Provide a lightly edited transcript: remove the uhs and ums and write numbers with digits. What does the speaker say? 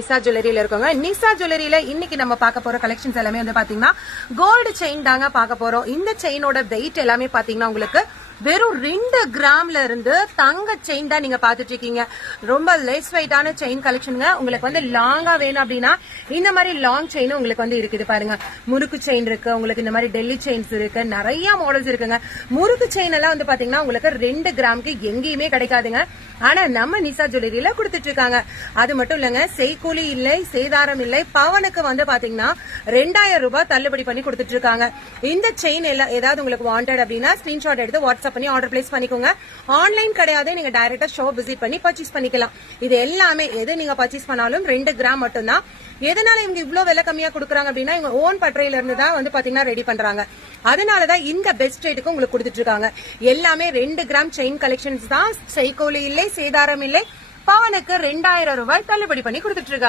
நிசா ஜுவல்லரியில இருக்கோங்க. நிசா ஜுவல்லரியில இன்னைக்கு நம்ம பார்க்க போற கலெக்ஷன்ஸ் எல்லாமே வந்து பாத்தீங்கன்னா கோல்டு செயின் தாங்க பார்க்க போறோம். இந்த செயினோட வெயிட் எல்லாமே பாத்தீங்கன்னா உங்களுக்கு வெறும் 2 கிராம்ல இருந்து தங்க செயின் தான் நீங்க பாத்துட்டு இருக்கீங்க. ரொம்ப லெஸ் வெயிட்டான செயின் கலெக்ஷனுங்க. உங்களுக்கு வந்து லாங்கா வேணும் அப்படின்னா இந்த மாதிரி லாங் செயின் உங்களுக்கு வந்து இருக்குது பாருங்க. முறுக்கு செயின் இருக்கு, உங்களுக்கு இந்த மாதிரி டெல்லி செயின்ஸ் இருக்கு, நிறைய மாடல்ஸ் இருக்குங்க. முறுக்கு செயின் எல்லாம் வந்து பாத்தீங்கன்னா உங்களுக்கு 2 கிராமுக்கு எங்கேயுமே கிடைக்காதுங்க. ஆனா நம்ம நிசா ஜுவல்லரியில கொடுத்துட்டு இருக்காங்க. அது மட்டும் இல்லங்க, செய்கூலி இல்லை, சேதாரம் இல்லை. பவனுக்கு வந்து பாத்தீங்கன்னா 2000 ரூபாய் தள்ளுபடி பண்ணி கொடுத்துட்டு இருக்காங்க. இந்த செயின் எல்லாம் ஏதாவது உங்களுக்கு வாண்டட் அப்படின்னா ஸ்கிரீன்ஷாட் எடுத்து வாட்ஸ்அப் பண்ணி ஆர்டர் பிளேஸ் பண்ணிக்கோங்க. ஆன்லைன் கிடையாது, நீங்க டைரக்டா ஷாப் விசிட் பண்ணி பர்ச்சேஸ் பண்ணிக்கலாம். இது எல்லாமே எது நீங்க பர்ச்சேஸ் பண்ணாலும் 2 கிராம் மட்டும் தான். எதனால இவங்க இவ்வளவு விலை கம்மியா கொடுக்குறாங்க அப்படின்னா இவங்க ஓன் பட்டறையில இருந்து தான் வந்து பாத்தீங்கன்னா ரெடி பண்றாங்க. அதனாலதான் இந்த பெஸ்ட் ரேட்டுக்கு உங்களுக்கு கொடுத்துட்டு இருக்காங்க. எல்லாமே 2 கிராம் செயின் கலெக்ஷன்ஸ் தான். செய்கூலி இல்லை, சேதாரம் இல்லை. பவனுக்கு 2000 ரூபாய் தள்ளுபடி பண்ணி கொடுத்துட்டு இருக்காங்க.